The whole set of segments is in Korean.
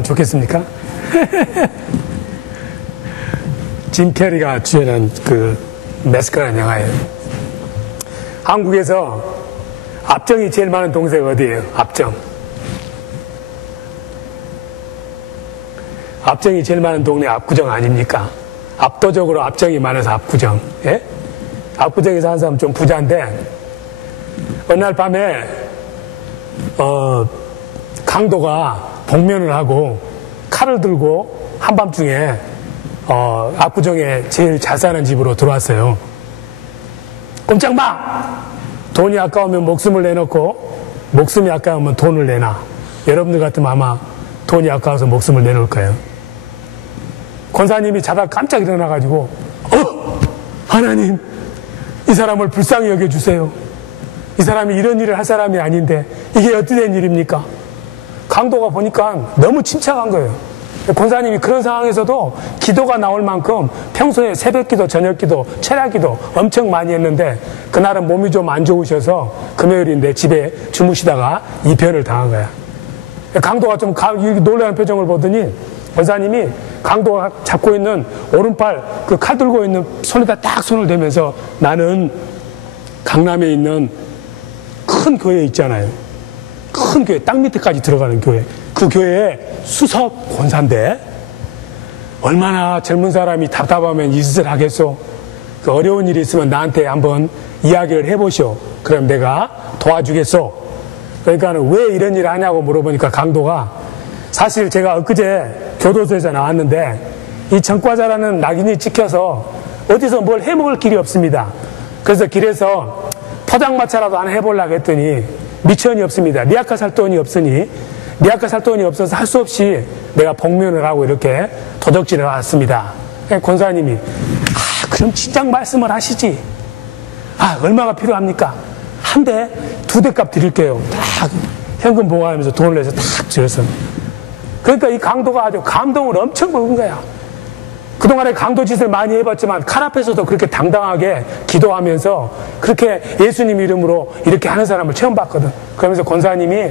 좋겠습니까? 짐 캐리가 주연한 그 매스크라는 영화예요. 한국에서 압정이 제일 많은 동네가 어디예요? 압정. 압정이 제일 많은 동네 압구정 아닙니까? 압도적으로 압정이 많아서 압구정. 예? 압구정에서 한 사람 좀 부자인데 어느 날 밤에 강도가 복면을 하고 칼을 들고 한밤중에 압구정에 제일 잘 사는 집으로 들어왔어요. 꼼짝 마! 돈이 아까우면 목숨을 내놓고 목숨이 아까우면 돈을 내놔. 여러분들 같으면 아마 돈이 아까워서 목숨을 내놓을 거예요. 권사님이 자다 깜짝 일어나가지고 하나님, 이 사람을 불쌍히 여겨주세요. 이 사람이 이런 일을 할 사람이 아닌데 이게 어떻게 된 일입니까? 강도가 보니까 너무 침착한 거예요. 권사님이 그런 상황에서도 기도가 나올 만큼 평소에 새벽기도, 저녁기도, 철야기도 엄청 많이 했는데 그날은 몸이 좀 안 좋으셔서 금요일인데 집에 주무시다가 이변을 당한 거야. 강도가 좀 놀라는 표정을 보더니 권사님이 강도가 잡고 있는 오른팔 그 칼 들고 있는 손에다 딱 손을 대면서 나는 강남에 있는 큰 교회 있잖아요. 큰 교회, 땅 밑에까지 들어가는 교회. 그 교회의 수석 권사인데 얼마나 젊은 사람이 답답하면 이 짓을 하겠소. 그 어려운 일이 있으면 나한테 한번 이야기를 해보시오. 그럼 내가 도와주겠소. 그러니까 왜 이런 일을 하냐고 물어보니까 강도가 사실 제가 엊그제 교도소에서 나왔는데 이 전과자라는 낙인이 찍혀서 어디서 뭘 해먹을 길이 없습니다. 그래서 길에서 포장마차라도 하나 해보려고 했더니 미천이 없습니다. 미약카 살 돈이 없으니 미약카 살 돈이 없어서 할 수 없이 내가 복면을 하고 이렇게 도적질을 왔습니다. 권사님이 그럼 진작 말씀을 하시지. 얼마가 필요합니까? 한 대, 두 대 값 드릴게요. 딱 현금 보관하면서 돈을 내서 딱 줄였어. 그러니까 이 강도가 아주 감동을 엄청 먹은 거야. 그동안에 강도 짓을 많이 해봤지만 칼 앞에서도 그렇게 당당하게 기도하면서 그렇게 예수님 이름으로 이렇게 하는 사람을 처음 봤거든. 그러면서 권사님이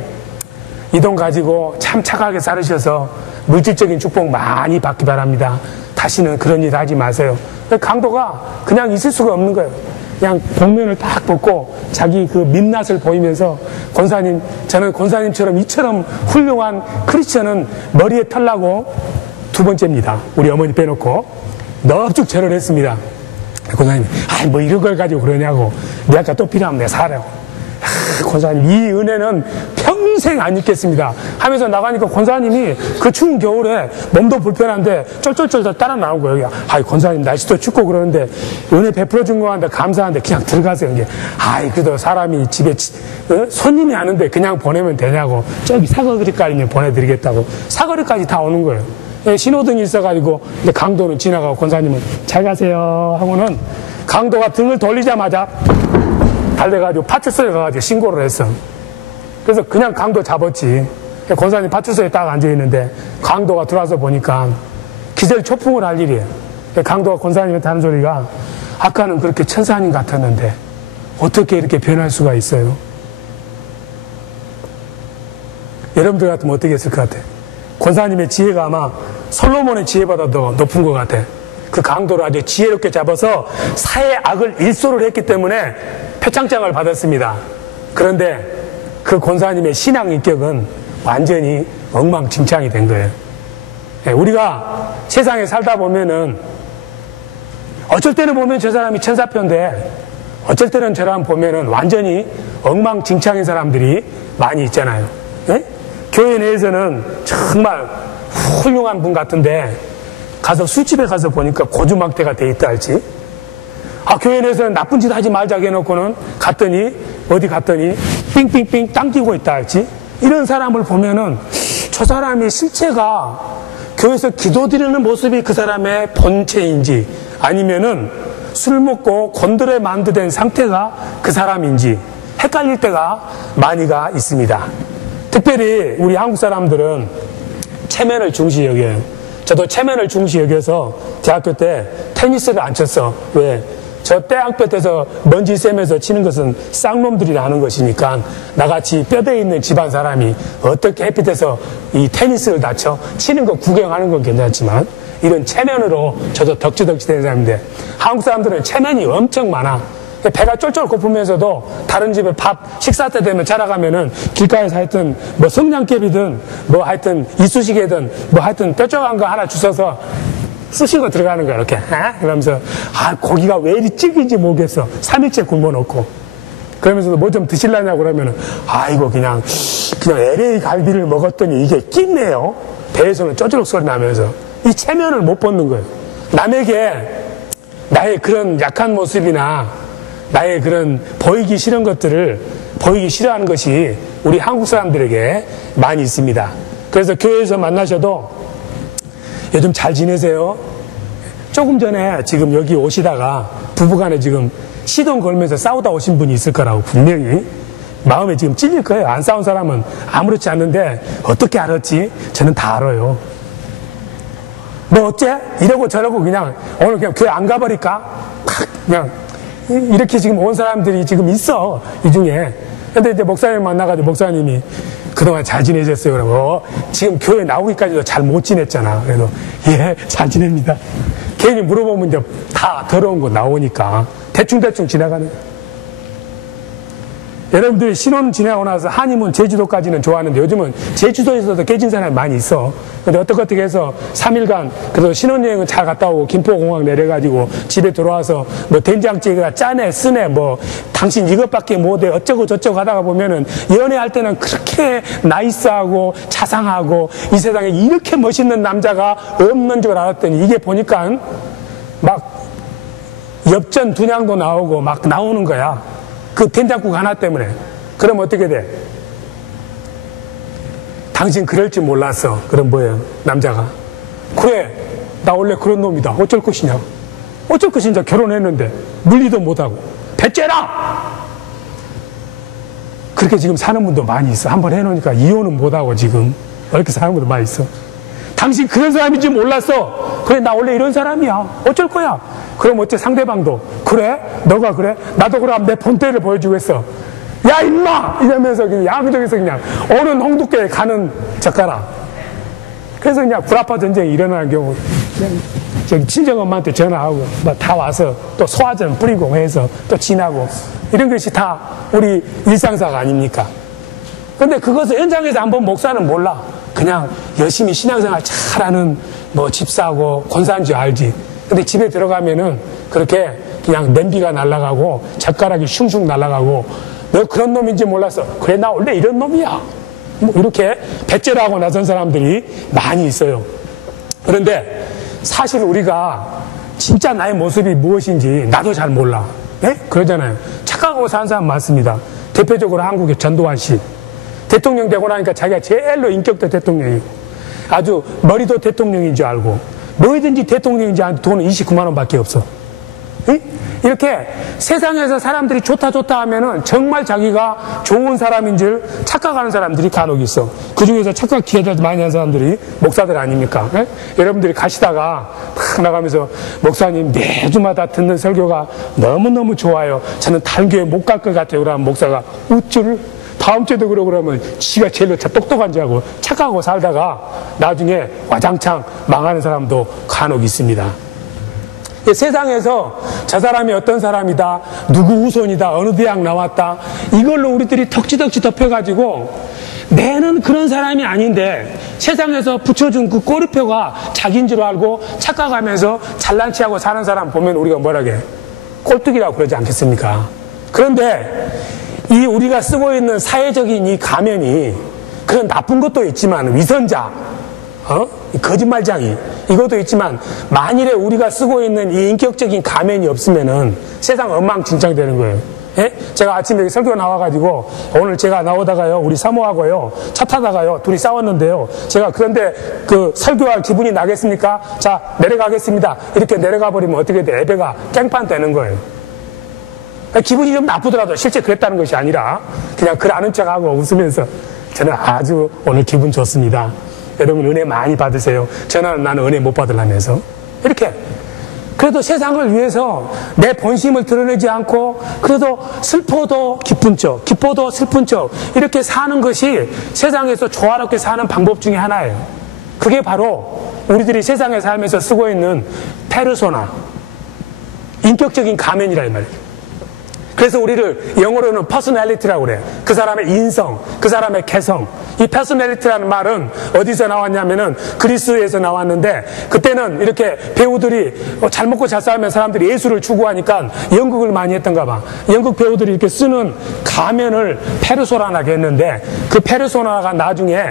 이 돈 가지고 참 착하게 살으셔서 물질적인 축복 많이 받기 바랍니다. 다시는 그런 일 하지 마세요. 강도가 그냥 있을 수가 없는 거예요. 그냥 복면을 딱 벗고 자기 그 민낯을 보이면서 권사님, 저는 권사님처럼 이처럼 훌륭한 크리스천은 머리에 털 나고 두 번째입니다. 우리 어머니 빼놓고 넙죽 절을 했습니다. 권사님이 뭐 이런 걸 가지고 그러냐고. 내 아까 또 필요하면 내가 사라고. 권사님 이 은혜는 평생 안 잊겠습니다 하면서 나가니까 권사님이 그 추운 겨울에 몸도 불편한데 쩔쩔쩔 따라 나온 거예요. 권사님 날씨도 춥고 그러는데 은혜 베풀어 준 거 같은데 감사한데 그냥 들어가세요. 이게 그래도 사람이 집에 손님이 하는데 그냥 보내면 되냐고. 저기 사거리까지 보내드리겠다고. 사거리까지 다 오는 거예요. 신호등이 있어가지고 이제 강도는 지나가고 권사님은 잘 가세요 하고는 강도가 등을 돌리자마자 달려가지고 파출소에 가가지고 신고를 했어. 그래서 그냥 강도 잡았지. 권사님 파출소에 딱 앉아있는데 강도가 들어와서 보니까 기절초풍을 할 일이에요. 강도가 권사님한테 하는 소리가 아까는 그렇게 천사님 같았는데 어떻게 이렇게 변할 수가 있어요? 여러분들 같으면 어떻게 했을 것 같아? 권사님의 지혜가 아마 솔로몬의 지혜보다 더 높은 것 같아. 그 강도를 아주 지혜롭게 잡아서 사의 악을 일소를 했기 때문에 표창장을 받았습니다. 그런데 그 권사님의 신앙 인격은 완전히 엉망진창이 된 거예요. 우리가 세상에 살다 보면은 어쩔 때는 보면 저 사람이 천사편인데 어쩔 때는 저 사람 보면은 완전히 엉망진창인 사람들이 많이 있잖아요. 교회 내에서는 정말 훌륭한 분 같은데 가서 술집에 가서 보니까 고주망태가 돼 있다 할지. 교회 내에서는 나쁜 짓 하지 말자고 해놓고는 어디 갔더니 삥삥삥 당기고 있다 할지. 이런 사람을 보면은 저 사람의 실체가 교회에서 기도드리는 모습이 그 사람의 본체인지 아니면은 술 먹고 곤드레 만두된 상태가 그 사람인지 헷갈릴 때가 많이가 있습니다. 특별히 우리 한국 사람들은 체면을 중시 여겨요. 저도 체면을 중시 여겨서 대학교 때 테니스를 안 쳤어. 왜? 저 떼양볕에서 먼지 쐬면서 치는 것은 쌍놈들이라 하는 것이니까 나같이 뼈대 있는 집안 사람이 어떻게 햇빛에서 이 테니스를 다쳐 치는 거 구경하는 건 괜찮지만 이런 체면으로 저도 덕지덕지 되는 사람인데 한국 사람들은 체면이 엄청 많아. 배가 쫄쫄 고프면서도 다른 집에 밥 식사 때 되면 자라가면은 길가에서 하여튼 뭐 성냥개비든 뭐 하여튼 이쑤시개든 뭐 하여튼 뾰족한 거 하나 주워서 쑤시고 들어가는 거야 이렇게 그러면서 고기가 왜 이리 질긴지 모르겠어 3일째 굶어놓고 그러면서도 뭐 좀 드실라냐고 그러면은 이거 그냥 LA 갈비를 먹었더니 이게 낀네요. 배에서는 쪼르륵 소리 나면서 이 체면을 못 벗는 거예요. 남에게 나의 그런 약한 모습이나 나의 그런 보이기 싫은 것들을 보이기 싫어하는 것이 우리 한국 사람들에게 많이 있습니다. 그래서 교회에서 만나셔도 요즘 잘 지내세요? 조금 전에 지금 여기 오시다가 부부간에 지금 시동 걸면서 싸우다 오신 분이 있을 거라고 분명히 마음에 지금 찔릴 거예요. 안 싸운 사람은 아무렇지 않는데 어떻게 알았지? 저는 다 알아요. 뭐 어째? 이러고 저러고 그냥 오늘 그냥 교회 안 가버릴까? 그냥 이렇게 지금 온 사람들이 지금 있어 이 중에. 근데 이제 목사님 만나가지고 목사님이 그동안 잘 지내셨어요? 그러면 지금 교회 나오기까지도 잘 못 지냈잖아. 그래서 예, 잘 지냅니다. 괜히 물어보면 이제 다 더러운 거 나오니까 대충대충 지나가는 거예요. 여러분들이 신혼 지나고 나서 한이문 제주도까지는 좋아하는데 요즘은 제주도에서도 깨진 사람이 많이 있어. 근데 어떻게 해서 3일간 그래도 신혼여행은 잘 갔다 오고 김포공항 내려가지고 집에 들어와서 뭐 된장찌개가 짜네 쓰네 뭐 당신 이것밖에 못해 어쩌고 저쩌고 하다가 보면은 연애할 때는 그렇게 나이스하고 자상하고 이 세상에 이렇게 멋있는 남자가 없는 줄 알았더니 이게 보니까 막 엽전 두냥도 나오고 막 나오는 거야. 그 된장국 하나 때문에. 그럼 어떻게 돼? 당신 그럴 줄 몰랐어. 그럼 뭐예요? 남자가. 그래, 나 원래 그런 놈이다. 어쩔 것이냐? 어쩔 것이냐? 결혼했는데 물리도 못하고 배째라! 그렇게 지금 사는 분도 많이 있어. 한번 해놓으니까 이혼은 못하고 지금 이렇게 사는 분도 많이 있어. 당신 그런 사람인지 몰랐어. 그래, 나 원래 이런 사람이야. 어쩔 거야? 그럼 어째 상대방도 그래? 너가 그래? 나도 그럼 내 본때를 보여주겠어. 야 임마! 이러면서 그냥 야구장에서 그냥 오는 홍두깨에 가는 젓가락. 그래서 그냥 불아파 전쟁이 일어나는 경우 그냥 저기 친정엄마한테 전화하고 뭐 다 와서 또 소화전 뿌리고 해서 또 지나고 이런 것이 다 우리 일상사가 아닙니까? 근데 그것을 현장에서 한번 목사는 몰라. 그냥 열심히 신앙생활 잘하는 뭐 집사고 권사인지 알지. 근데 집에 들어가면은 그렇게 그냥 냄비가 날아가고 젓가락이 슝슝 날아가고 너 그런 놈인지 몰랐어. 그래 나 원래 이런 놈이야. 뭐 이렇게 배째라고 나선 사람들이 많이 있어요. 그런데 사실 우리가 진짜 나의 모습이 무엇인지 나도 잘 몰라. 네? 그러잖아요. 착각하고 사는 사람 많습니다. 대표적으로 한국의 전두환 씨. 대통령 되고 나니까 자기가 제일로 인격도 대통령이고 아주 머리도 대통령인 줄 알고 뭐든지 대통령인지 돈은 29만 원밖에 없어. 응? 이렇게 세상에서 사람들이 좋다 하면은 정말 자기가 좋은 사람인 줄 착각하는 사람들이 간혹 있어. 그 중에서 착각 기회를 많이 하는 사람들이 목사들 아닙니까? 네? 여러분들이 가시다가 탁 나가면서 목사님 매주마다 듣는 설교가 너무너무 좋아요. 저는 다른 교회 못 갈 것 같아요. 그러면 목사가 우쭐 다음 주에도 그러면 지가 제일 똑똑한 줄 알고 착각하고 살다가 나중에 와장창 망하는 사람도 간혹 있습니다. 세상에서 저 사람이 어떤 사람이다, 누구 후손이다, 어느 대학 나왔다, 이걸로 우리들이 덕지덕지 덮여가지고 내는 그런 사람이 아닌데 세상에서 붙여준 그 꼬리표가 자기인 줄 알고 착각하면서 잘난 체하고 사는 사람 보면 우리가 뭐라게 꼴뚜기라고 그러지 않겠습니까? 그런데 이 우리가 쓰고 있는 사회적인 이 가면이 그런 나쁜 것도 있지만 위선자, 거짓말쟁이 이것도 있지만 만일에 우리가 쓰고 있는 이 인격적인 가면이 없으면은 세상 엉망진창이 되는 거예요. 예? 제가 아침에 여기 설교 나와가지고 오늘 제가 나오다가요 우리 사모하고요 차 타다가요 둘이 싸웠는데요 제가 그런데 그 설교할 기분이 나겠습니까? 자 내려가겠습니다. 이렇게 내려가 버리면 어떻게 돼? 애배가 깽판 되는 거예요. 기분이 좀 나쁘더라도 실제 그랬다는 것이 아니라 그냥 글 아는 척하고 웃으면서 저는 아주 오늘 기분 좋습니다. 여러분 은혜 많이 받으세요. 저는 나는 은혜 못 받으려면서 이렇게 그래도 세상을 위해서 내 본심을 드러내지 않고 그래도 슬퍼도 기쁜 척, 기뻐도 슬픈 척 이렇게 사는 것이 세상에서 조화롭게 사는 방법 중에 하나예요. 그게 바로 우리들이 세상에 살면서 쓰고 있는 페르소나, 인격적인 가면이라 이 말이에요. 그래서 우리를 영어로는 퍼스널리티라고 그래요. 그 사람의 인성, 그 사람의 개성. 이 퍼스널리티라는 말은 어디서 나왔냐면은 그리스에서 나왔는데, 그때는 이렇게 배우들이 잘 먹고 잘 살면 사람들이 예술을 추구하니까 연극을 많이 했던가 봐. 연극 배우들이 이렇게 쓰는 가면을 페르소나라고 했는데, 그 페르소나가 나중에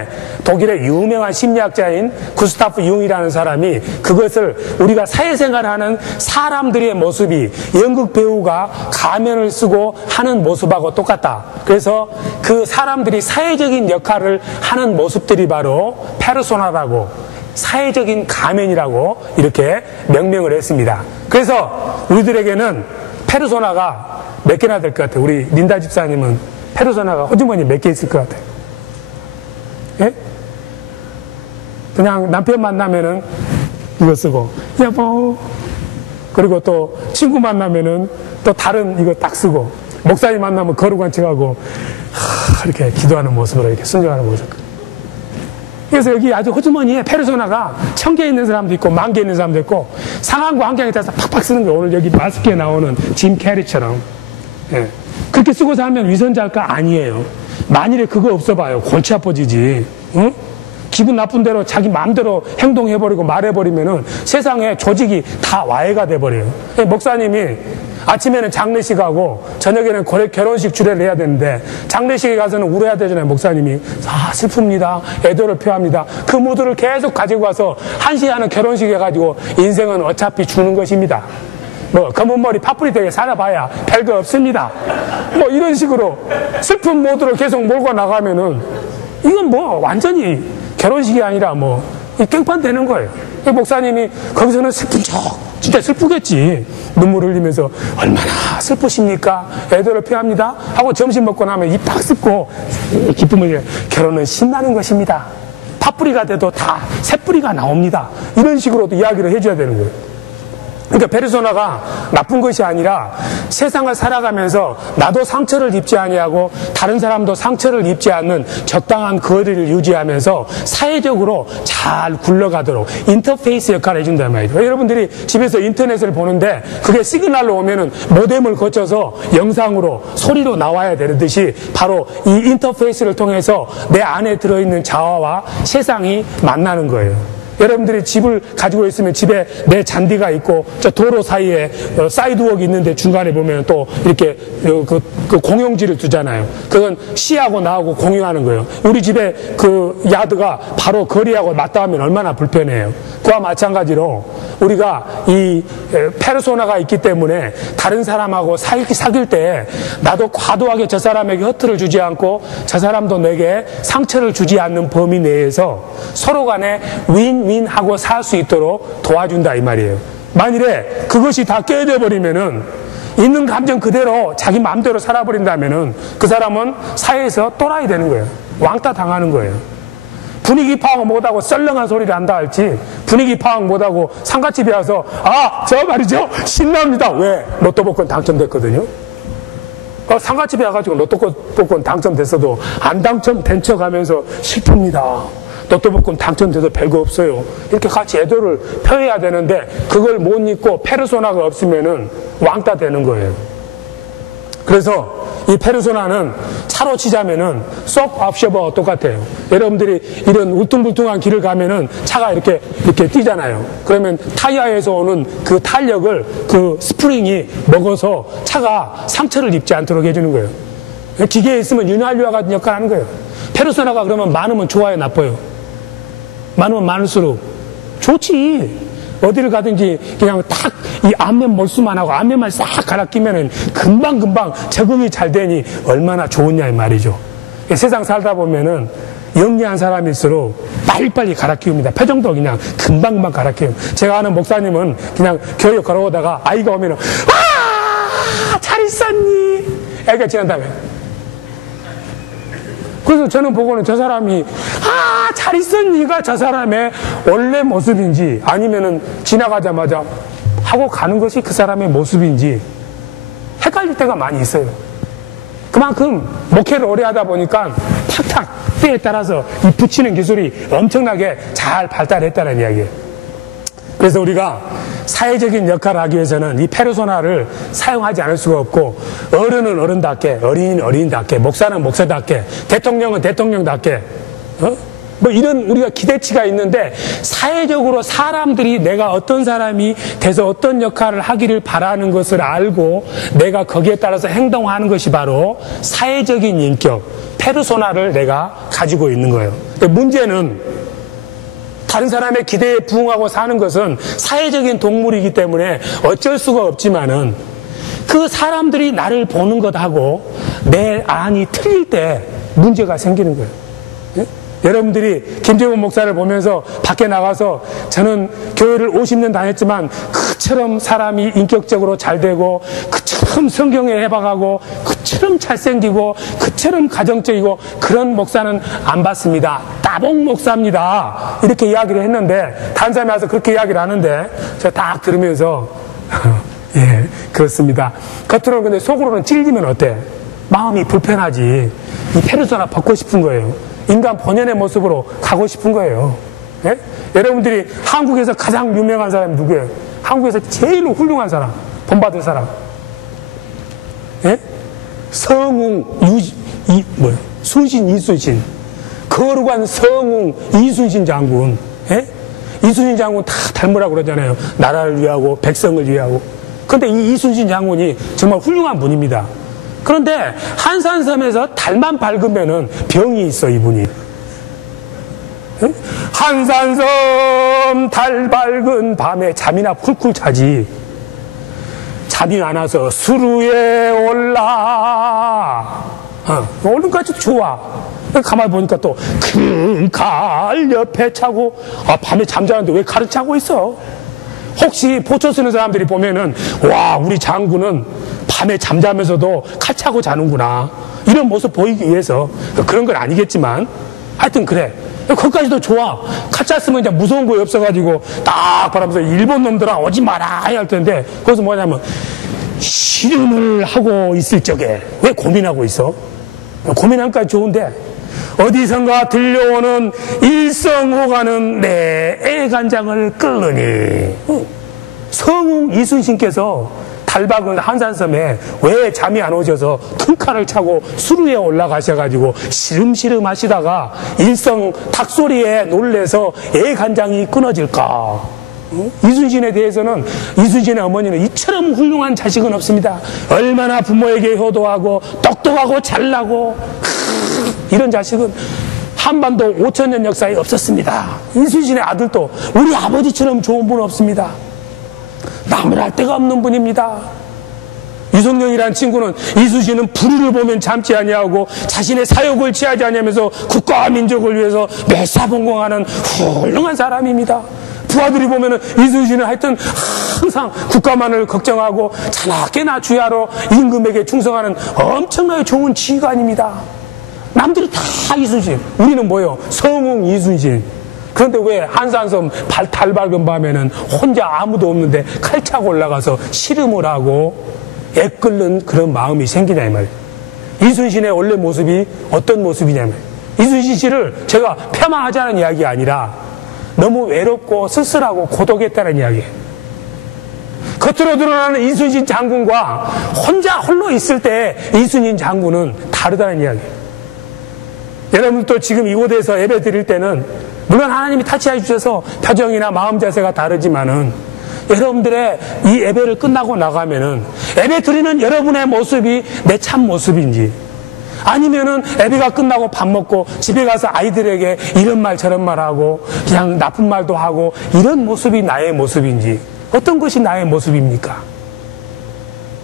독일의 유명한 심리학자인 구스타프 융이라는 사람이 그것을 우리가 사회생활하는 사람들의 모습이 연극 배우가 가면을 쓰고 하는 모습하고 똑같다. 그래서 그 사람들이 사회적인 역할을 하는 모습들이 바로 페르소나라고, 사회적인 가면이라고 이렇게 명명을 했습니다. 그래서 우리들에게는 페르소나가 몇 개나 될 것 같아요. 우리 린다 집사님은 페르소나가 호주머니 몇 개 있을 것 같아요? 예? 그냥 남편 만나면은 이거 쓰고, 여보. 그리고 또 친구 만나면은 또 다른 이거 딱 쓰고, 목사님 만나면 거룩한 척하고 이렇게 기도하는 모습으로 이렇게 순종하는 모습. 그래서 여기 아주 호주머니에 페르소나가 1000개 있는 사람도 있고 10,000개 있는 사람도 있고 상황과 환경에 따라서 팍팍 쓰는 거예요. 오늘 여기 마스크에 나오는 짐 캐리처럼. 예. 그렇게 쓰고 살면 위선자일까? 아니에요. 만일에 그거 없어봐요. 골치 아파지지. 응? 기분 나쁜 대로 자기 마음대로 행동해버리고 말해버리면은 세상에 조직이 다 와해가 돼버려요. 목사님이 아침에는 장례식하고 저녁에는 결혼식 주례를 해야 되는데, 장례식에 가서는 울어야 되잖아요. 목사님이 슬픕니다, 애도를 표합니다. 그 무드를 계속 가지고 와서 1시에 하는 결혼식 해가지고 인생은 어차피 주는 것입니다. 뭐 검은 머리 파뿌리 되게 살아봐야 별거 없습니다. 뭐 이런 식으로 슬픈 모드를 계속 몰고 나가면은 이건 뭐 완전히 결혼식이 아니라 뭐 깽판 되는 거예요. 목사님이 거기서는 슬픈 척, 진짜 슬프겠지. 눈물 흘리면서 얼마나 슬프십니까? 애도를 표합니다. 하고 점심 먹고 나면 입 팍 습고 기쁨을, 결혼은 신나는 것입니다. 팥뿌리가 돼도 다 새뿌리가 나옵니다. 이런 식으로도 이야기를 해줘야 되는 거예요. 그러니까 페르소나가 나쁜 것이 아니라 세상을 살아가면서 나도 상처를 입지 아니하고 다른 사람도 상처를 입지 않는 적당한 거리를 유지하면서 사회적으로 잘 굴러가도록 인터페이스 역할을 해준단 말이죠. 여러분들이 집에서 인터넷을 보는데 그게 시그널로 오면은 모뎀을 거쳐서 영상으로 소리로 나와야 되듯이 바로 이 인터페이스를 통해서 내 안에 들어있는 자아와 세상이 만나는 거예요. 여러분들이 집을 가지고 있으면 집에 내 잔디가 있고 저 도로 사이에 사이드웍이 있는데 중간에 보면 또 이렇게 그 공용지를 두잖아요. 그건 씨하고 나하고 공유하는 거예요. 우리 집에 그 야드가 바로 거리하고 맞닿으면 얼마나 불편해요. 그와 마찬가지로 우리가 이 페르소나가 있기 때문에 다른 사람하고 사귈 때 나도 과도하게 저 사람에게 허투를 주지 않고 저 사람도 내게 상처를 주지 않는 범위 내에서 서로 간에 윈윈하고 살 수 있도록 도와준다 이 말이에요. 만일에 그것이 다 깨져 버리면은, 있는 감정 그대로 자기 마음대로 살아버린다면은 그 사람은 사회에서 또라이 되는 거예요. 왕따 당하는 거예요. 분위기 파악 못하고 썰렁한 소리를 한다 할지, 분위기 파악 못하고 상가집에 와서 저 말이죠, 신납니다. 왜? 로또 복권 당첨됐거든요. 상가집에 와가지고 로또 복권 당첨됐어도 안 당첨된 척 하면서 슬픕니다. 로또 복권 당첨돼도 별거 없어요. 이렇게 같이 애도를 표해야 되는데 그걸 못 잊고 페르소나가 없으면은 왕따 되는 거예요. 그래서 이 페르소나는 차로 치자면은 쏙 앞셔버와 똑같아요. 여러분들이 이런 울퉁불퉁한 길을 가면은 차가 이렇게 뛰잖아요. 그러면 타이어에서 오는 그 탄력을 그 스프링이 먹어서 차가 상처를 입지 않도록 해주는 거예요. 기계에 있으면 윤활유와 같은 역할을 하는 거예요. 페르소나가 그러면 많으면 좋아요, 나빠요? 많으면 많을수록 좋지. 어디를 가든지 그냥 딱 이 안면 몰수만 하고 안면만 싹 갈아 끼면은 금방금방 적응이 잘 되니 얼마나 좋으냐 이 말이죠. 세상 살다 보면은 영리한 사람일수록 빨리빨리 갈아 끼웁니다. 표정도 그냥 금방금방 갈아 끼워요. 제가 아는 목사님은 그냥 교회 걸어오다가 아이가 오면은 잘 있었니? 애가 지난 다음에 그래서 저는 보고는 저 사람이 잘 있었니가 저 사람의 원래 모습인지 아니면은 지나가자마자 하고 가는 것이 그 사람의 모습인지 헷갈릴 때가 많이 있어요. 그만큼 목회를 오래 하다 보니까 탁탁 때에 따라서 이 붙이는 기술이 엄청나게 잘 발달했다는 이야기예요. 그래서 우리가 사회적인 역할을 하기 위해서는 이 페르소나를 사용하지 않을 수가 없고, 어른은 어른답게, 어린이는 어린이답게, 목사는 목사답게, 대통령은 대통령답게, 뭐 이런 우리가 기대치가 있는데, 사회적으로 사람들이 내가 어떤 사람이 돼서 어떤 역할을 하기를 바라는 것을 알고 내가 거기에 따라서 행동하는 것이 바로 사회적인 인격, 페르소나를 내가 가지고 있는 거예요. 문제는 다른 사람의 기대에 부응하고 사는 것은 사회적인 동물이기 때문에 어쩔 수가 없지만은, 그 사람들이 나를 보는 것하고 내 안이 틀릴 때 문제가 생기는 거예요. 예? 여러분들이 김재원 목사를 보면서 밖에 나가서 저는 교회를 50년 다녔지만 그처럼 사람이 인격적으로 잘 되고, 그처럼 성경에 해박하고, 그처럼 잘생기고, 그처럼 가정적이고 그런 목사는 안 봤습니다. 따봉 목사입니다. 이렇게 이야기를 했는데, 다른 사람이 와서 그렇게 이야기를 하는데 제가 딱 들으면서 예, 그렇습니다. 겉으로는 근데 속으로는 찔리면 어때? 마음이 불편하지. 이 페르소나 벗고 싶은 거예요. 인간 본연의 모습으로 가고 싶은 거예요. 예? 여러분들이 한국에서 가장 유명한 사람이 누구예요? 한국에서 제일 훌륭한 사람, 본받을 사람. 예? 성웅, 순신, 이순신. 거룩한 성웅, 이순신 장군. 예? 이순신 장군 다 닮으라고 그러잖아요. 나라를 위하고, 백성을 위하고. 그런데 이 이순신 장군이 정말 훌륭한 분입니다. 그런데 한산섬에서 달만 밝으면은 병이 있어, 이분이. 응? 한산섬 달 밝은 밤에 잠이나 쿨쿨 자지. 잠이 안 와서 수루에 올라. 오늘까지도 좋아. 가만히 보니까 또 큰 칼 옆에 차고, 밤에 잠자는데 왜 칼을 차고 있어? 혹시 포초 쓰는 사람들이 보면은, 와, 우리 장군은 밤에 잠자면서도 칼 차고 자는구나, 이런 모습 보이기 위해서. 그런 건 아니겠지만 하여튼 그래. 거기까지도 좋아. 칼 찼으면 이제 무서운 거 없어가지고 딱 바라면서 일본 놈들아 오지 마라 해야 할 텐데, 거기서 뭐냐면 씨름을 하고 있을 적에 왜 고민하고 있어? 고민하니까 좋은데, 어디선가 들려오는 일성호가는 내 애간장을 끓느니. 성웅 이순신께서 달박은 한산섬에 왜 잠이 안 오셔서 큰 칼을 차고 수루에 올라가셔가지고 시름시름 하시다가 일성 닭소리에 놀래서 애간장이 끊어질까? 이순신에 대해서는, 이순신의 어머니는 이처럼 훌륭한 자식은 없습니다. 얼마나 부모에게 효도하고 똑똑하고 잘나고, 이런 자식은 한반도 5000년 역사에 없었습니다. 이순신의 아들도 우리 아버지처럼 좋은 분 없습니다. 나무랄 데가 없는 분입니다. 유성룡이라는 친구는 이순신은 불의를 보면 참지 아니하고 자신의 사욕을 취하지 아니하면서 국가와 민족을 위해서 매사봉공하는 훌륭한 사람입니다. 부하들이 보면은 이순신은 하여튼 항상 국가만을 걱정하고 자나깨나 주야로 임금에게 충성하는 엄청나게 좋은 지휘관입니다. 남들이 다 이순신, 우리는 뭐예요? 성웅 이순신. 그런데 왜 한산섬 달 밝은 밤에는 혼자 아무도 없는데 칼 차고 올라가서 씨름을 하고 애끓는 그런 마음이 생기냐 이 말이에요. 이순신의 원래 모습이 어떤 모습이냐면, 이순신 씨를 제가 폄하하자는 이야기가 아니라 너무 외롭고 쓸쓸하고 고독했다는 이야기예요. 겉으로 드러나는 이순신 장군과 혼자 홀로 있을 때 이순신 장군은 다르다는 이야기예요. 여러분도 지금 이곳에서 예배 드릴 때는 물론 하나님이 타치해 주셔서 표정이나 마음 자세가 다르지만은, 여러분들의 이 예배를 끝나고 나가면은 예배 드리는 여러분의 모습이 내 참 모습인지, 아니면은 예배가 끝나고 밥 먹고 집에 가서 아이들에게 이런 말 저런 말 하고 그냥 나쁜 말도 하고 이런 모습이 나의 모습인지, 어떤 것이 나의 모습입니까?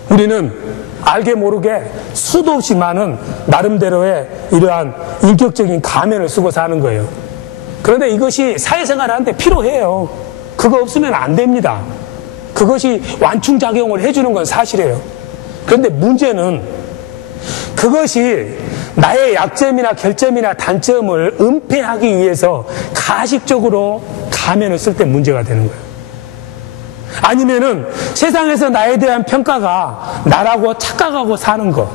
우리는 알게 모르게 수도 없이 많은 나름대로의 이러한 인격적인 가면을 쓰고 사는 거예요. 그런데 이것이 사회생활을 하는데 필요해요. 그거 없으면 안 됩니다. 그것이 완충작용을 해주는 건 사실이에요. 그런데 문제는 그것이 나의 약점이나 결점이나 단점을 은폐하기 위해서 가식적으로 가면을 쓸 때 문제가 되는 거예요. 아니면은 세상에서 나에 대한 평가가 나라고 착각하고 사는 거.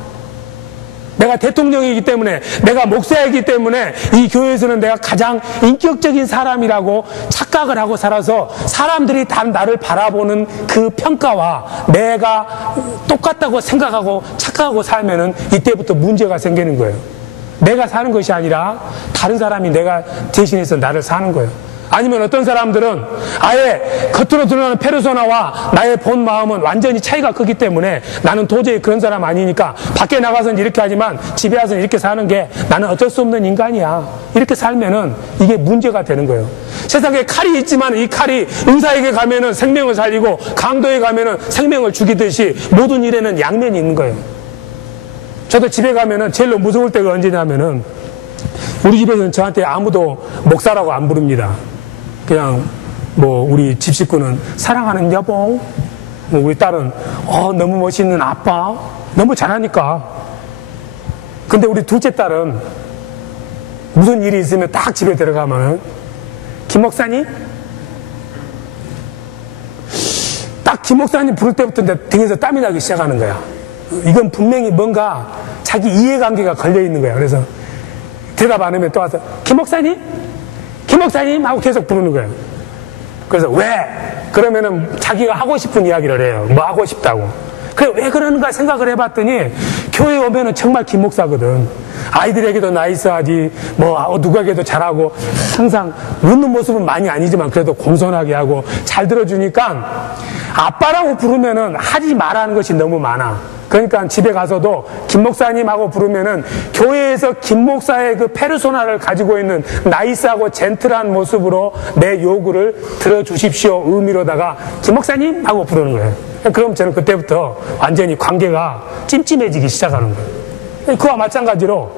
내가 대통령이기 때문에, 내가 목사이기 때문에 이 교회에서는 내가 가장 인격적인 사람이라고 착각을 하고 살아서 사람들이 다 나를 바라보는 그 평가와 내가 똑같다고 생각하고 착각하고 살면은 이때부터 문제가 생기는 거예요. 내가 사는 것이 아니라 다른 사람이 내가 대신해서 나를 사는 거예요. 아니면 어떤 사람들은 아예 겉으로 드러나는 페르소나와 나의 본 마음은 완전히 차이가 크기 때문에 나는 도저히 그런 사람 아니니까 밖에 나가서는 이렇게 하지만 집에 와서는 이렇게 사는 게 나는 어쩔 수 없는 인간이야. 이렇게 살면은 이게 문제가 되는 거예요. 세상에 칼이 있지만 이 칼이 의사에게 가면은 생명을 살리고 강도에 가면은 생명을 죽이듯이 모든 일에는 양면이 있는 거예요. 저도 집에 가면은 제일 무서울 때가 언제냐면은 우리 집에서는 저한테 아무도 목사라고 안 부릅니다. 그냥 뭐 우리 집 식구는 사랑하는 여보, 뭐 우리 딸은 너무 멋있는 아빠, 너무 잘하니까. 근데 우리 둘째 딸은 무슨 일이 있으면 딱 집에 들어가면은 김 목사님? 딱 김 목사님 부를 때부터 내 등에서 땀이 나기 시작하는 거야. 이건 분명히 뭔가 자기 이해관계가 걸려있는 거야. 그래서 대답 안 하면 또 와서 김 목사님? 김 목사님? 하고 계속 부르는 거예요. 그래서 왜? 그러면은 자기가 하고 싶은 이야기를 해요. 뭐 하고 싶다고. 그래, 왜 그러는가 생각을 해봤더니 교회 오면은 정말 김 목사거든. 아이들에게도 나이스하지, 뭐 누구에게도 잘하고 항상 웃는 모습은 많이 아니지만 그래도 공손하게 하고 잘 들어주니까 아빠라고 부르면은 하지 말라는 것이 너무 많아. 그러니까 집에 가서도 김 목사님하고 부르면은 교회에서 김 목사의 그 페르소나를 가지고 있는 나이스하고 젠틀한 모습으로 내 요구를 들어주십시오 의미로다가 김 목사님 하고 부르는 거예요. 그럼 저는 그때부터 완전히 관계가 찜찜해지기 시작하는 거예요. 그와 마찬가지로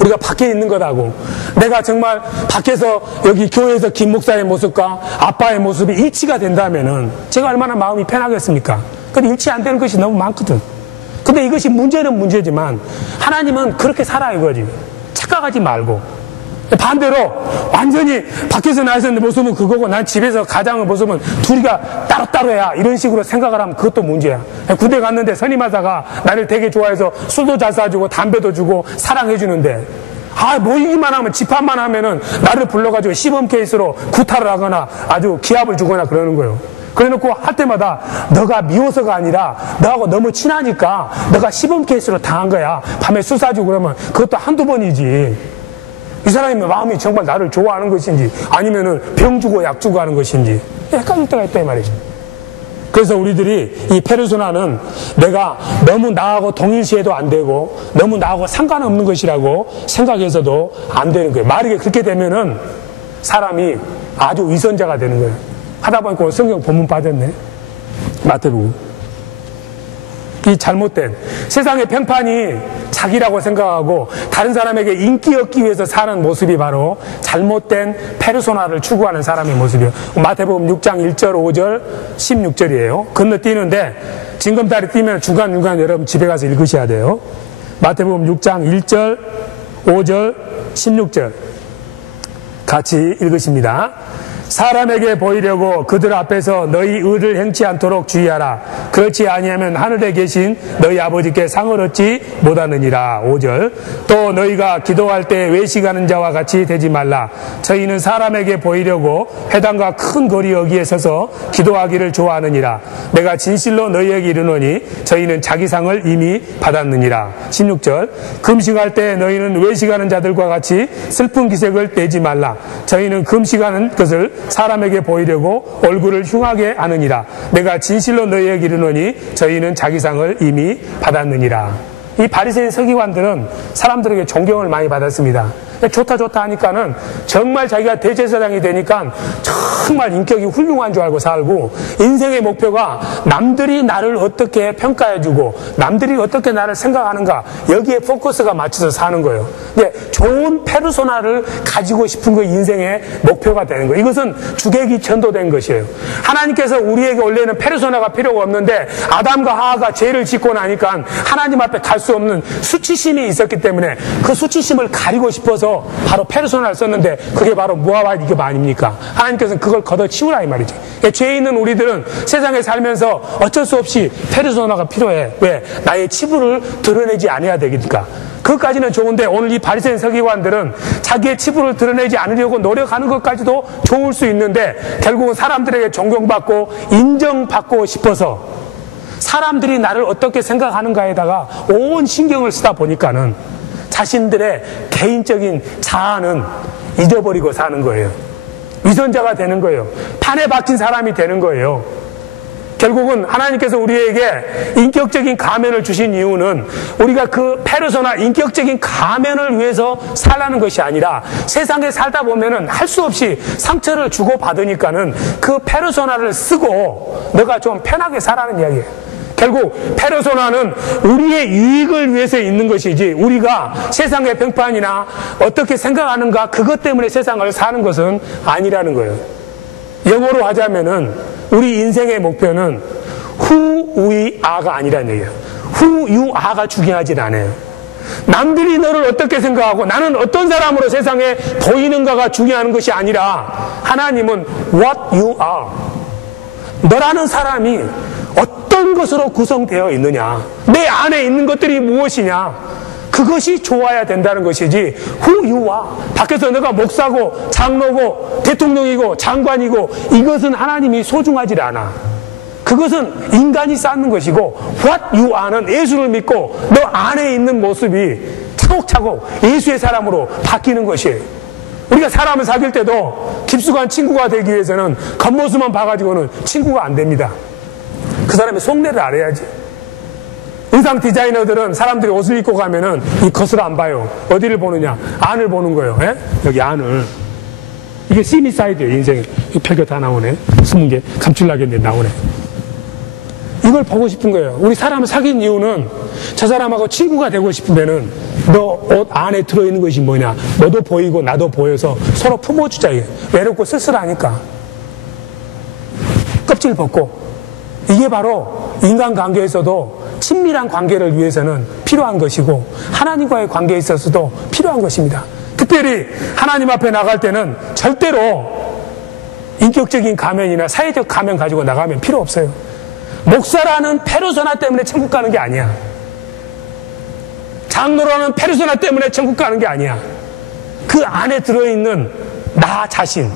우리가 밖에 있는 것하고 내가 정말 밖에서 여기 교회에서 김 목사의 모습과 아빠의 모습이 일치가 된다면은 제가 얼마나 마음이 편하겠습니까? 근데 일치 안 되는 것이 너무 많거든. 근데 이것이 문제는 문제지만 하나님은 그렇게 살아 이거지. 착각하지 말고. 반대로 완전히 밖에서 나에서 모습은 그거고 난 집에서 가장의 모습은 둘이가 따로따로야 이런 식으로 생각을 하면 그것도 문제야. 군대 갔는데 선임하다가 나를 되게 좋아해서 술도 잘 사주고 담배도 주고 사랑해주는데 모이기만 하면 집합만 하면은 나를 불러가지고 시범 케이스로 구타를 하거나 아주 기합을 주거나 그러는 거예요. 그래놓고 할 때마다 너가 미워서가 아니라 너하고 너무 친하니까 너가 시범 케이스로 당한 거야. 밤에 술 사주고 그러면 그것도 한두 번이지. 이 사람이 마음이 정말 나를 좋아하는 것인지 아니면은 병 주고 약 주고 하는 것인지 헷갈릴 때가 있다 이 말이죠. 그래서 우리들이 이 페르소나는 내가 너무 나하고 동일시해도 안 되고 너무 나하고 상관없는 것이라고 생각해서도 안 되는 거예요. 만약에 그렇게 되면은 사람이 아주 위선자가 되는 거예요. 하다 보니까 성경 본문 빠졌네. 마태복음. 이 잘못된 세상의 평판이 자기라고 생각하고 다른 사람에게 인기 얻기 위해서 사는 모습이 바로 잘못된 페르소나를 추구하는 사람의 모습이에요. 마태복음 6장 1절 5절 16절이에요. 건너뛰는데 징검다리 뛰면 중간중간 여러분 집에 가서 읽으셔야 돼요. 마태복음 6장 1절 5절 16절 같이 읽으십니다. 사람에게 보이려고 그들 앞에서 너희 의를 행치 않도록 주의하라. 그렇지 아니하면 하늘에 계신 너희 아버지께 상을 얻지 못하느니라. 5절 또 너희가 기도할 때 외식하는 자와 같이 되지 말라. 저희는 사람에게 보이려고 회당과 큰 거리 여기에 서서 기도하기를 좋아하느니라. 내가 진실로 너희에게 이르노니 저희는 자기 상을 이미 받았느니라. 16절 금식할 때 너희는 외식하는 자들과 같이 슬픈 기색을 떼지 말라. 저희는 금식하는 것을 사람에게 보이려고 얼굴을 흉하게 하느니라. 내가 진실로 너희에게 이르노니 저희는 자기 상을 이미 받았느니라. 이 바리새인 서기관들은 사람들에게 존경을 많이 받았습니다. 좋다 하니까는 정말 자기가 대제사장이 되니까 정말 인격이 훌륭한 줄 알고 살고 인생의 목표가 남들이 나를 어떻게 평가해주고 남들이 어떻게 나를 생각하는가 여기에 포커스가 맞춰서 사는 거예요. 근데 좋은 페르소나를 가지고 싶은 거 인생의 목표가 되는 거예요. 이것은 주객이 전도된 것이에요. 하나님께서 우리에게 원래는 페르소나가 필요가 없는데 아담과 하와가 죄를 짓고 나니까 하나님 앞에 갈 수 없는 수치심이 있었기 때문에 그 수치심을 가리고 싶어서 그래서 바로 페르소나를 썼는데 그게 바로 무아와 이게 아닙니까? 하나님께서는 그걸 걷어치우라 이 말이지. 죄 있는 우리들은 세상에 살면서 어쩔 수 없이 페르소나가 필요해. 왜? 나의 치부를 드러내지 않아야 되니까. 그것까지는 좋은데 오늘 이 바리새인 서기관들은 자기의 치부를 드러내지 않으려고 노력하는 것까지도 좋을 수 있는데 결국은 사람들에게 존경받고 인정받고 싶어서 사람들이 나를 어떻게 생각하는가에다가 온 신경을 쓰다 보니까는 자신들의 개인적인 자아는 잊어버리고 사는 거예요. 위선자가 되는 거예요. 판에 박힌 사람이 되는 거예요. 결국은 하나님께서 우리에게 인격적인 가면을 주신 이유는 우리가 그 페르소나 인격적인 가면을 위해서 살라는 것이 아니라 세상에 살다 보면은 할 수 없이 상처를 주고받으니까는 그 페르소나를 쓰고 너가 좀 편하게 살라는 이야기예요. 결국 페르소나는 우리의 유익을 위해서 있는 것이지 우리가 세상의 평판이나 어떻게 생각하는가 그것 때문에 세상을 사는 것은 아니라는 거예요. 영어로 하자면은 우리 인생의 목표는 who we are가 아니라는 얘기예요. who you are가 중요하진 않아요. 남들이 너를 어떻게 생각하고 나는 어떤 사람으로 세상에 보이는가가 중요한 것이 아니라 하나님은 what you are. 너라는 사람이 어떤 것으로 구성되어 있느냐, 내 안에 있는 것들이 무엇이냐, 그것이 좋아야 된다는 것이지 who you are. 밖에서 너가 목사고 장로고 대통령이고 장관이고 이것은 하나님이 소중하지 않아. 그것은 인간이 쌓는 것이고 what you are는 예수를 믿고 너 안에 있는 모습이 차곡차곡 예수의 사람으로 바뀌는 것이에요. 우리가 사람을 사귈 때도 깊숙한 친구가 되기 위해서는 겉모습만 봐가지고는 친구가 안 됩니다. 그 사람의 속내를 알아야지. 의상 디자이너들은 사람들이 옷을 입고 가면은 이 겉을 안 봐요. 어디를 보느냐? 안을 보는 거예요. 예? 여기 안을. 이게 시니사이드예요, 인생에. 이 별거 다 나오네. 20개 감출라겠네, 나오네. 이걸 보고 싶은 거예요. 우리 사람을 사귄 이유는 저 사람하고 친구가 되고 싶으면은 너 옷 안에 들어있는 것이 뭐냐? 너도 보이고 나도 보여서 서로 품어주자. 이게. 외롭고 쓸쓸하니까. 껍질 벗고. 이게 바로 인간관계에서도 친밀한 관계를 위해서는 필요한 것이고 하나님과의 관계에 있어서도 필요한 것입니다. 특별히 하나님 앞에 나갈 때는 절대로 인격적인 가면이나 사회적 가면 가지고 나가면 필요 없어요. 목사라는 페르소나 때문에 천국 가는 게 아니야. 장로라는 페르소나 때문에 천국 가는 게 아니야. 그 안에 들어있는 나 자신,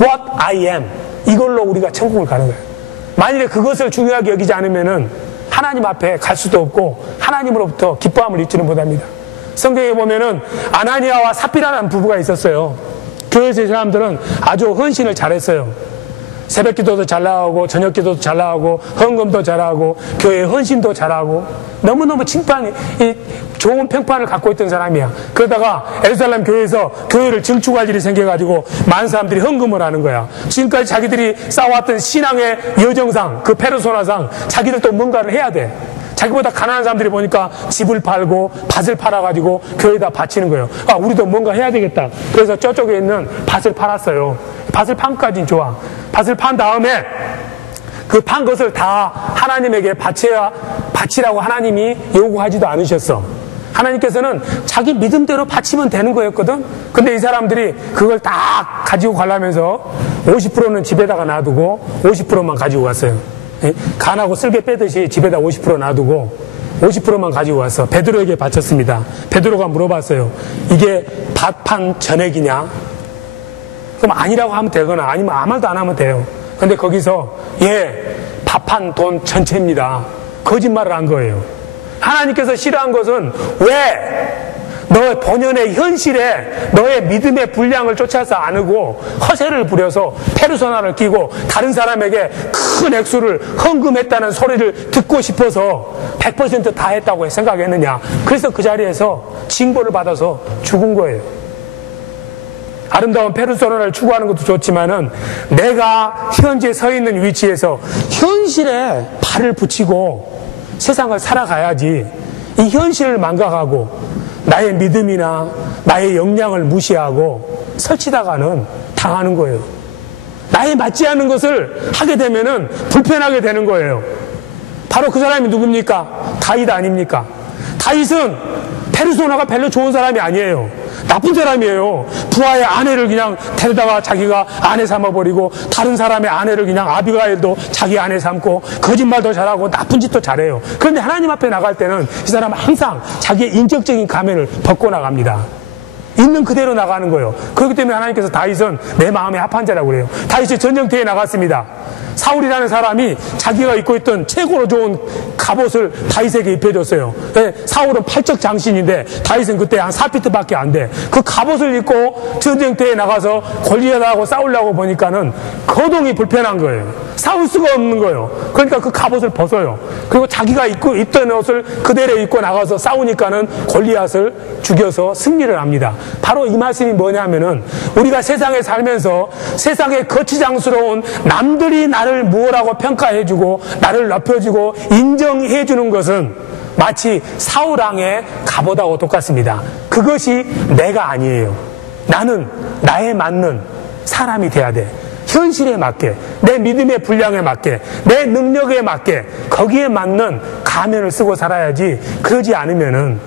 what I am, 이걸로 우리가 천국을 가는 거예요. 만일에 그것을 중요하게 여기지 않으면은 하나님 앞에 갈 수도 없고 하나님으로부터 기뻐함을 입지는 못합니다. 성경에 보면은 아나니아와 삽비라라는 부부가 있었어요. 교회에서 사람들은 아주 헌신을 잘했어요. 새벽 기도도 잘 나가고 저녁 기도도 잘 나가고 헌금도 잘하고 교회 헌신도 잘하고 너무너무 좋은 평판을 갖고 있던 사람이야. 그러다가 예루살렘 교회에서 교회를 증축할 일이 생겨가지고 많은 사람들이 헌금을 하는 거야. 지금까지 자기들이 쌓아왔던 신앙의 여정상, 그 페르소나상 자기들도 뭔가를 해야 돼. 자기보다 가난한 사람들이 보니까 집을 팔고 밭을 팔아가지고 교회에다 바치는 거예요. 아, 우리도 뭔가 해야 되겠다. 그래서 저쪽에 있는 밭을 팔았어요. 밭을 판 것까지는 좋아. 밭을 판 다음에 그 판 것을 다 하나님에게 바치라고 하나님이 요구하지도 않으셨어. 하나님께서는 자기 믿음대로 바치면 되는 거였거든. 근데 이 사람들이 그걸 다 가지고 가려면서 50%는 집에다가 놔두고 50%만 가지고 갔어요. 간하고 쓸개 빼듯이 집에다 50% 놔두고 50%만 가지고 와서 베드로에게 바쳤습니다. 베드로가 물어봤어요. 이게 밭판 전액이냐? 그럼 아니라고 하면 되거나 아니면 아무 말도 안 하면 돼요. 근데 거기서 밭판 돈 전체입니다. 거짓말을 한 거예요. 하나님께서 싫어한 것은 왜 너의 본연의 현실에 너의 믿음의 분량을 쫓아서 안 하고 허세를 부려서 페르소나를 끼고 다른 사람에게 큰 액수를 헌금했다는 소리를 듣고 싶어서 100% 다 했다고 생각했느냐. 그래서 그 자리에서 징벌을 받아서 죽은 거예요. 아름다운 페르소나를 추구하는 것도 좋지만은 내가 현재 서 있는 위치에서 현실에 발을 붙이고 세상을 살아가야지 이 현실을 망각하고 나의 믿음이나 나의 역량을 무시하고 설치다가는 당하는 거예요. 나에 맞지 않는 것을 하게 되면은 불편하게 되는 거예요. 바로 그 사람이 누굽니까? 다윗 아닙니까? 다윗은 페르소나가 별로 좋은 사람이 아니에요. 나쁜 사람이에요. 부하의 아내를 그냥 데려다가 자기가 아내 삼아버리고, 다른 사람의 아내를 그냥 아비가일도 자기 아내 삼고, 거짓말도 잘하고 나쁜 짓도 잘해요. 그런데 하나님 앞에 나갈 때는 이 사람은 항상 자기의 인격적인 가면을 벗고 나갑니다. 있는 그대로 나가는 거예요. 그렇기 때문에 하나님께서 다윗은 내 마음에 합한 자라고 그래요. 다윗이 전쟁터에 나갔습니다. 사울이라는 사람이 자기가 입고 있던 최고로 좋은 갑옷을 다윗에게 입혀줬어요. 사울은 팔적 장신인데 다윗은 그때 한 4피트밖에 안 돼. 그 갑옷을 입고 전쟁터에 나가서 골리앗하고 싸우려고 보니까는 거동이 불편한 거예요. 싸울 수가 없는 거예요. 그러니까 그 갑옷을 벗어요. 그리고 자기가 입던 옷을 그대로 입고 나가서 싸우니까는 골리앗을 죽여서 승리를 합니다. 바로 이 말씀이 뭐냐면은 우리가 세상에 살면서 세상에 거치장스러운 남들이 나를 무엇라고 평가해주고 나를 높여주고 인정해주는 것은 마치 사울왕의 갑옷하고 똑같습니다. 그것이 내가 아니에요. 나는 나에 맞는 사람이 돼야 돼. 현실에 맞게, 내 믿음의 분량에 맞게, 내 능력에 맞게 거기에 맞는 가면을 쓰고 살아야지. 그러지 않으면은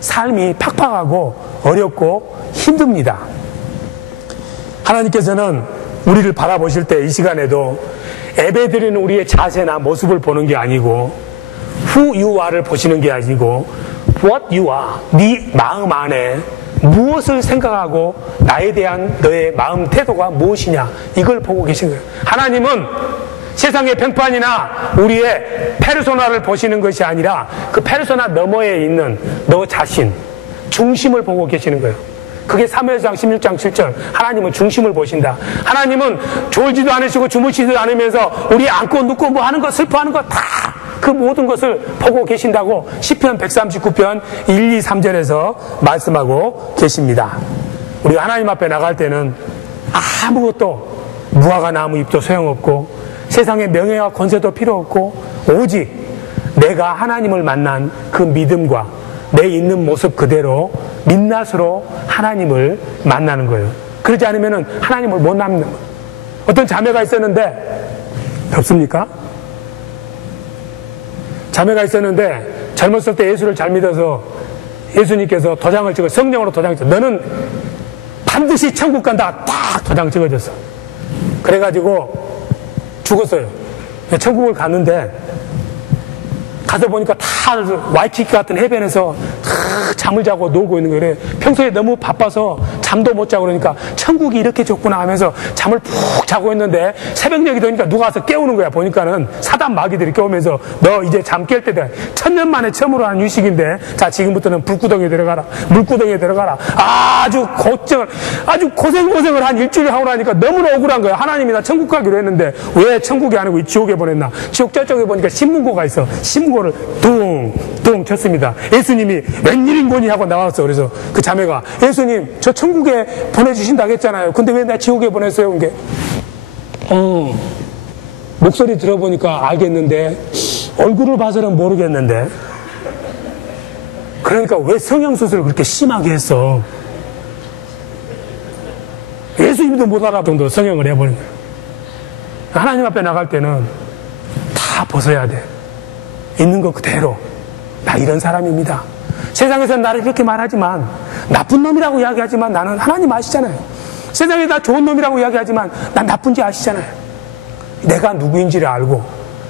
삶이 팍팍하고 어렵고 힘듭니다. 하나님께서는 우리를 바라보실 때 이 시간에도 예배드리는 우리의 자세나 모습을 보는 게 아니고 who you are를 보시는 게 아니고 what you are, 네 마음 안에 무엇을 생각하고 나에 대한 너의 마음 태도가 무엇이냐, 이걸 보고 계신 거예요. 하나님은 세상의 평판이나 우리의 페르소나를 보시는 것이 아니라 그 페르소나 너머에 있는 너 자신, 중심을 보고 계시는 거예요. 그게 사무엘상 16장 7절. 하나님은 중심을 보신다. 하나님은 졸지도 않으시고 주무시지도 않으면서 우리 안고 눕고 뭐 하는 거, 슬퍼하는 거 다 그 모든 것을 보고 계신다고 시편 139편 1, 2, 3절에서 말씀하고 계십니다. 우리가 하나님 앞에 나갈 때는 아무것도 무화과 나무 잎도 소용없고 세상의 명예와 권세도 필요 없고 오직 내가 하나님을 만난 그 믿음과 내 있는 모습 그대로 민낯으로 하나님을 만나는 거예요. 그러지 않으면 하나님을 못 만나는 거예요. 어떤 자매가 있었는데, 없습니까? 자매가 있었는데 젊었을 때 예수를 잘 믿어서 예수님께서 도장을 찍어, 성령으로 도장을 찍어, 너는 반드시 천국 간다, 딱 도장 찍어줬어. 그래가지고 죽었어요. 천국을 갔는데 가서 보니까 다 와이키키 같은 해변에서 잠을 자고 놀고 있는 거예요. 평소에 너무 바빠서 잠도 못 자고 그러니까 천국이 이렇게 좋구나 하면서 잠을 푹 자고 있는데 새벽녘이 되니까 누가 와서 깨우는 거야. 보니까는 사단 마귀들이 깨우면서 너 이제 잠 깰 때다. 1000년 만에 처음으로 하는 휴식인데 자, 지금부터는 불구덩이에 들어가라. 물구덩이에 들어가라. 아주 고생을 한 일주일 하고 나니까 너무나 억울한 거야. 하나님이 나 천국 가기로 했는데 왜 천국이 아니고 이 지옥에 보냈나. 지옥 저쪽에 보니까 신문고가 있어. 신문고를 둥둥 쳤습니다. 예수님이 웬일인 거니 하고 나왔어. 그래서 그 자매가 예수님 저 천국에 보내주신다고 했잖아요. 근데 왜 나 지옥에 보냈어요? 그게 목소리 들어보니까 알겠는데 얼굴을 봐서는 모르겠는데. 그러니까 왜 성형수술을 그렇게 심하게 했어? 예수님도 못 알아볼 정도로 성형을 해버린 거예요. 하나님 앞에 나갈 때는 다 벗어야 돼. 있는 거 그대로 나 이런 사람입니다. 세상에서는 나를 이렇게 말하지만 나쁜 놈이라고 이야기하지만 나는 하나님 아시잖아요. 세상에 나 좋은 놈이라고 이야기하지만 난 나쁜지 아시잖아요. 내가 누구인지를 알고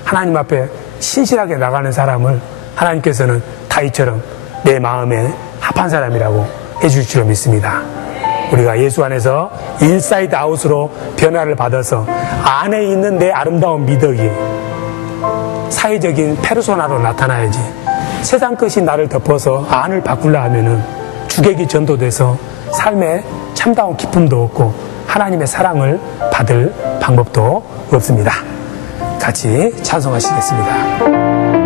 하나님 앞에 신실하게 나가는 사람을 하나님께서는 다윗처럼 내 마음에 합한 사람이라고 해줄 줄 믿습니다. 우리가 예수 안에서 인사이드 아웃으로 변화를 받아서 안에 있는 내 아름다운 미덕이 사회적인 페르소나로 나타나야지. 세상 것이 나를 덮어서 안을 바꾸려 하면은 주객이 전도돼서 삶에 참다운 기쁨도 없고 하나님의 사랑을 받을 방법도 없습니다. 같이 찬송하시겠습니다.